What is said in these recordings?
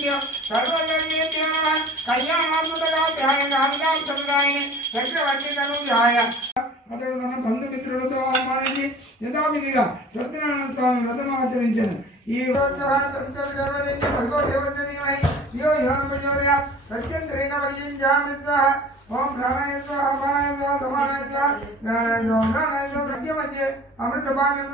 நித்யம் சர்வநித்யம కళ్యాణాత్మకాయ సముదాయని చక్రవర్తితనుజాయ అతడు తన బంధుమిత్రులతో ఆహ్వానించి యథావిధిగా సత్యనారాయణ స్వామి వ్రతం ఆచరించాను ఈ భగవదేవతీమై యో యోగ సత్యం త్రేణ వయ్యం జామిత్ర ఓం ప్రాణయత్వ మధ్య మధ్య అమృతపానం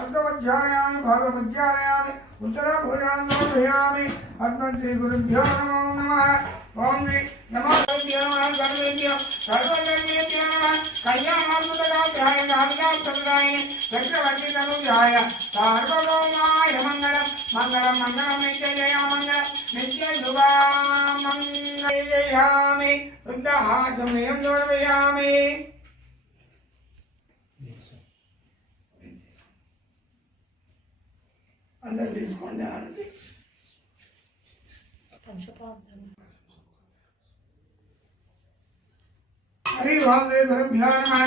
అర్థమధ్యాయామి భాగమధ్యాయామి ఉత్తరాభూషాన్ని సమర్పయామి అత్మంత్రి గురుభ్యో నమో నమ. ఓం శ్రీ నమో. దేవ్యో సర్వేభ్యో సర్వధర్మేభ్యో నమః. కళ్యాణాత్మకాభ్యాయ నామకాంతరాయ చక్రవర్తి తనుజాయ సార్వభౌమాయ మంగళం. మంగళం మంగళం నిత్య జయ మంగళం. నిత్య శుభా మంగళయామి శుద్ధహాసమయం సమర్పయామి అందరు తీసుకోండి हरि ओम दे धर्मभ्यो नमः।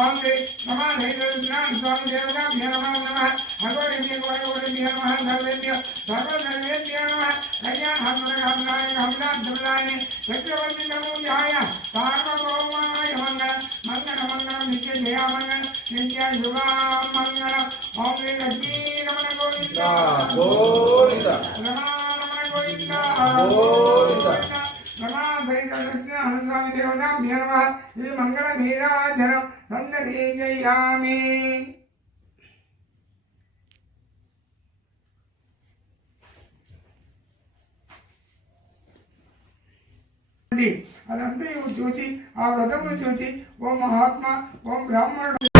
ओम दे नमः धैर्यज्ञान स्वामी देवताभ्यो नमः। नमः। भगवतेभ्यो गौरवतेभ्यो नमः। सर्वेभ्यो सर्वधर्मेभ्यो नमः। कल्याण हमनग हमलाय हमलाम धमलाय चक्रवर्ती नमो ध्याय सार्वभौमाय मंगल मंगल मंगल नित्य जया मंगल नित्य शुभाम मंगल ओम दे लक्ष्मी नमः गोविंदा गोविंदा नमः नमः गोविंदा गोविंदा దేవతాభ్య నమ ఇది మంగళ నీరాజనం సందర్శయామి అదంతా చూచి ఆ వ్రతమును చూచి ఓ మహాత్మ ఓ బ్రాహ్మణుడు